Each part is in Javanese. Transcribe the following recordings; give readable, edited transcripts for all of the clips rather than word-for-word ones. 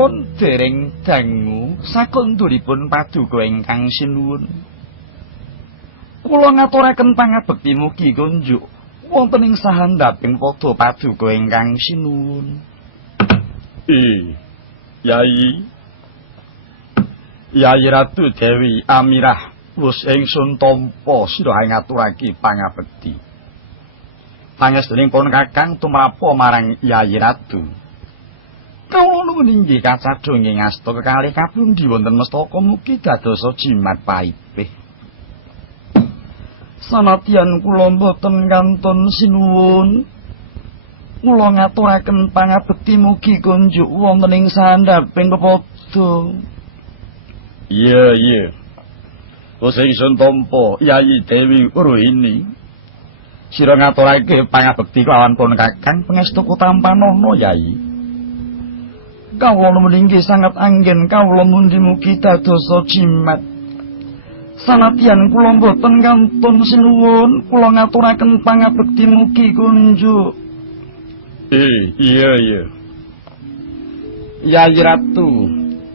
Sinuwun dereng dangu sakunduripun paduka ingkang sinuwun. Kula ngaturaken pangabekti mugi kunjuk wonten ing sahandhaping padha paduka ingkang sinuwun. Yai Ratu Dewi Amirah wis ingsun tampa sira ngaturake pangabekti. Pangestuning pun Kakang tumrapa marang Yai Ratu. Kawula nuwun inggih kacadhong ing asta kekalih kapundi wonten mestaka mugi dadosa jimat paipih. Sanadyan kula boten kantun sinuwun, kula ngaturaken pangabekti mugi kunjuk wonten ing sandhaping pepadha. Iya. Wis ingsun tampa Yai Dewi Rohini. Sira ngaturake pangabekti kelawan pun Kakang pangestu kutampanono Yai. Kawula meninggi sangat anggen kawula mundi mugi dadosa jimat. Sanadyan kula boten kantun sinuwun, kula ngaturaken pangabekti mugi kunjuk. Iya. Yai Ratu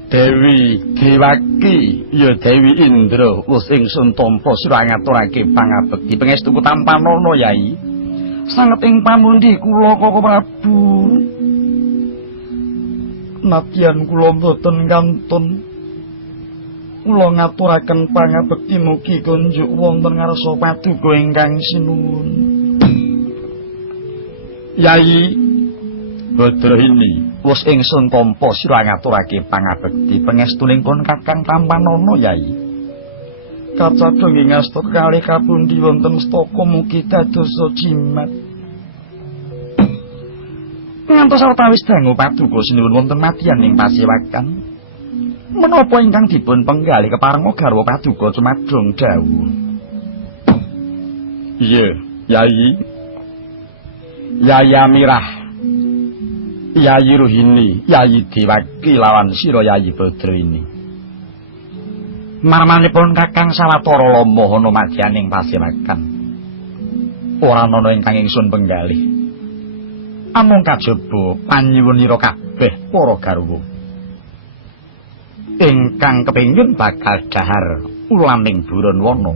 Dewi Dewaki, ya Dewi Indra, wis ingsun tampa sira ngaturake pangabekti pangestu kutampanono Yai. Sanget ing pamundi kula Koko Prabu. Nadyan kula boten kantun, kula ngaturaken pangabekti mugi kunjuk wonten ngarsa paduka ingkang sinuwun. Yai Badrahini wis ingsun tampa sira ngaturake pangabekti pangestuning pun Kakang Tampanono Yai. Kacadhong ing asta kalih kapundi wonten staka mugi dadosa jimat. Ngantos sawetawis dangu paduka sinuwun wonten madyan ing pasewakan. Menapa ingkang dipun penggali keparenga garwa paduka cumadhong dawuh. Iya, Yai Amirah, Yai Rohini, Yai Dewaki lawan sira Yai Badrahini. Marmanipun Kakang sawetara lama ana madyaning pasewakan. Ora ana ingkang ingsun penggalih. Amung kajaba panyuwunira kabeh para garwa ingkang kepengin bakal dhahar ulaning buron wana.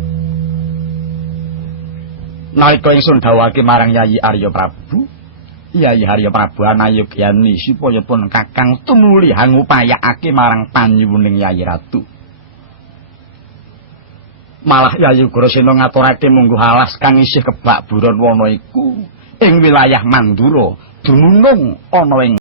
Nalika ingsun dawuhake marang Yai Arya Prabu, Yai Arya Prabu anayogyani supaya pun Kakang tumuli hangupayakake marang panyuwuning Yai Ratu. Malah Yai Ugrasena ngaturake mungguh alas kang isih kebak buron wana iku ing wilayah Mandura dumunung ana ing